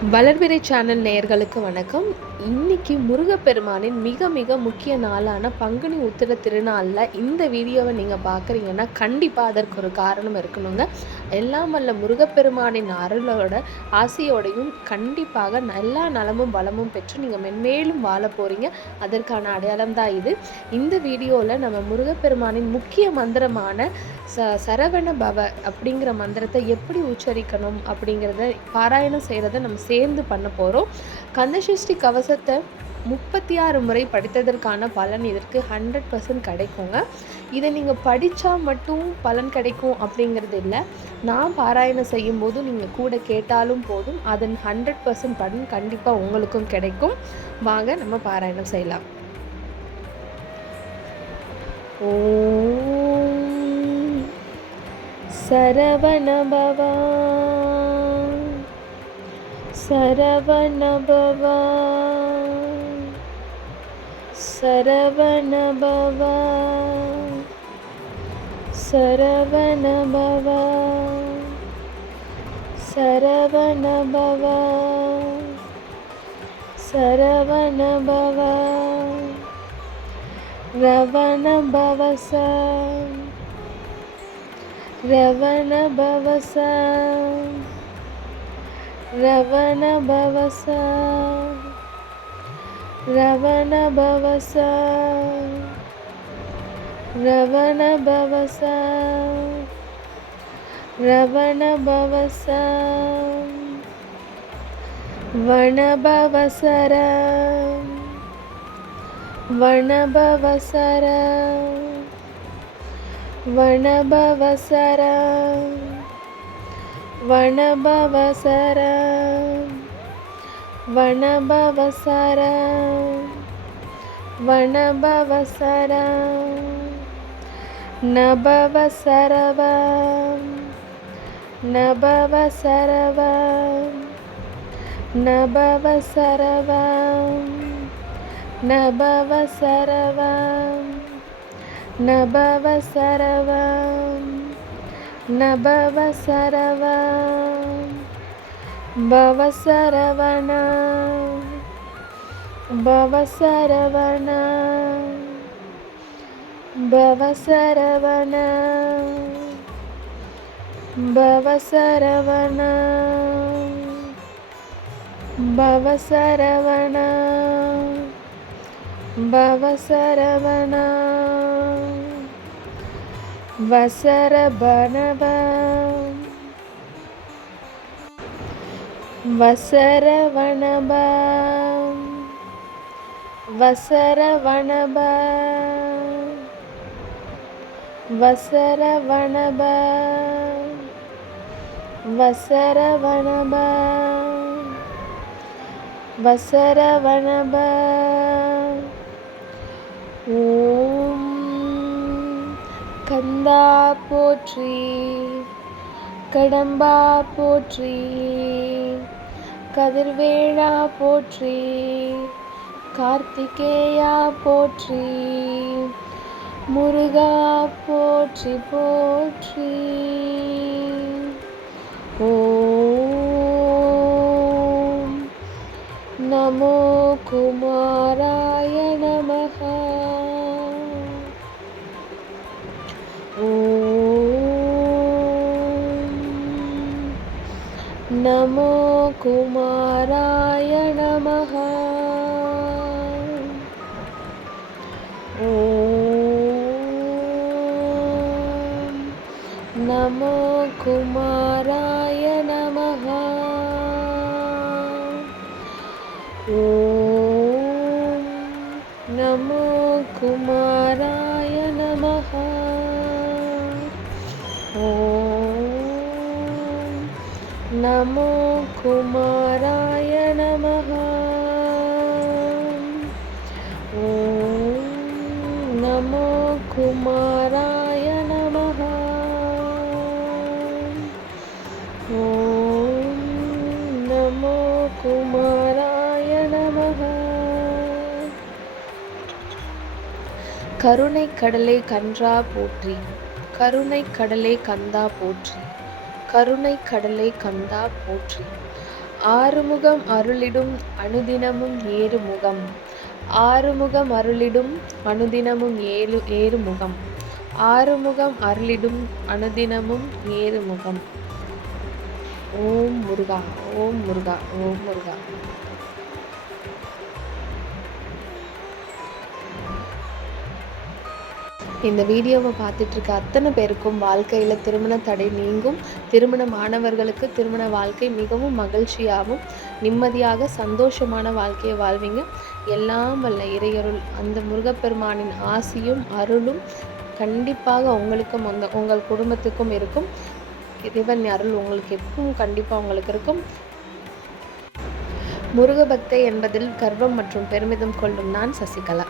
வளர்பிறை சேனல் நேயர்களுக்கு வணக்கம். இன்னைக்கு முருகப்பெருமானின் மிக மிக முக்கிய நாளான பங்குனி உத்திர திருநாளில் இந்த வீடியோவை நீங்கள் பார்க்குறீங்கன்னா கண்டிப்பாக அதற்கு ஒரு காரணம் இருக்கணுங்க. எல்லாம் வல்ல முருகப்பெருமானின் அருளோட ஆசையோடையும் கண்டிப்பாக எல்லா நலமும் வளமும் பெற்று நீங்கள் மென்மேலும் வாழ போகிறீங்க. அதற்கான அடையாளம் தான் இது. இந்த வீடியோவில் நம்ம முருகப்பெருமானின் முக்கிய மந்திரமான சரவண பவ அப்படிங்கிற மந்திரத்தை எப்படி உச்சரிக்கணும் அப்படிங்கிறத பாராயணம் செய்கிறத நம்ம சேர்ந்து பண்ண போகிறோம். கந்தசஷ்டி கவசத்தை 36 முறை படித்ததற்கான பலன் இதற்கு 100% கிடைக்குங்க. இதை நீங்கள் படித்தா மட்டும் பலன் கிடைக்கும் அப்படிங்கிறது இல்லை. நான் பாராயணம் செய்யும்போது நீங்கள் கூட கேட்டாலும் போதும், அதன் 100% பலன் கண்டிப்பாக உங்களுக்கும் கிடைக்கும். வாங்க நம்ம பாராயணம் செய்யலாம். ஓம் சரவண பவா சரவண பவா சரவண பவா சரவண பவா சரவண பவா சரவண பவா ரவண பவச ரவண பவச ரவண பவச ரவண பவச ரவண பவச ரவண பவச வனபவசர வனபவசர வனபவசர வனபவசர வனபவசர வனபவசர நபவசரவ நபவசரவ நபவசரவ நபவசரவ நபவசரவ நபவசரவ பவசரவண பவசரவண பவசரவண பவசரவண பவசரவண பவசரவண வசரபணவ வசரவணப வசரவணப வசரவணப வசரவணப வசரவணப ஓம் கந்தா போற்றி, கடம்பா போற்றி, கதிர்வேழா போற்றி, கார்த்திகேயா போற்றி, முருகா போற்றி போற்றி. ஓம் நமோ குமாராய நமஹ. நமோ குமாராய நமஹ. ஓம் நமோ குமாராய நமஹ. ஓம் நமோ குமாராய நமஹ. நமோ குமாராய நமஹ. ஓம் நமோ குமாராய நமஹ. ஓம் நமோ குமாராய நமஹ. கருணை கடலே கன்றா போற்றி, கருணை கடலே கந்தா போற்றி, கருணை கடலே கந்தா போற்றி. ஆறுமுகம் அருளிடும் அனுதினமும் ஏறுமுகம். ஆறுமுகம் அருளிடும் அனுதினமும் ஏறுமுகம். ஆறுமுகம் அருளிடும் அனுதினமும் ஏறுமுகம். ஓம் முருகா, ஓம் முருகா, ஓம் முருகா. இந்த வீடியோவை பார்த்துட்ருக்க அத்தனை பேருக்கும் வாழ்க்கையில் திருமண தடை நீங்கும். திருமணமானவர்களுக்கு திருமண வாழ்க்கை மிகவும் மகிழ்ச்சியாகவும் நிம்மதியாக சந்தோஷமான வாழ்க்கையை வாழ்வீங்க. எல்லாம் வல்ல இறையருள் அந்த முருகப்பெருமானின் ஆசியும் அருளும் கண்டிப்பாக உங்களுக்கும் உங்கள் குடும்பத்துக்கும் இருக்கும். இறைவன் அருள் உங்களுக்கு எப்பவும் கண்டிப்பாக உங்களுக்கு இருக்கும். முருகபக்தை என்பதில் கர்வம் மற்றும் பெருமிதம் கொள்ளும் நான் சசிகலா.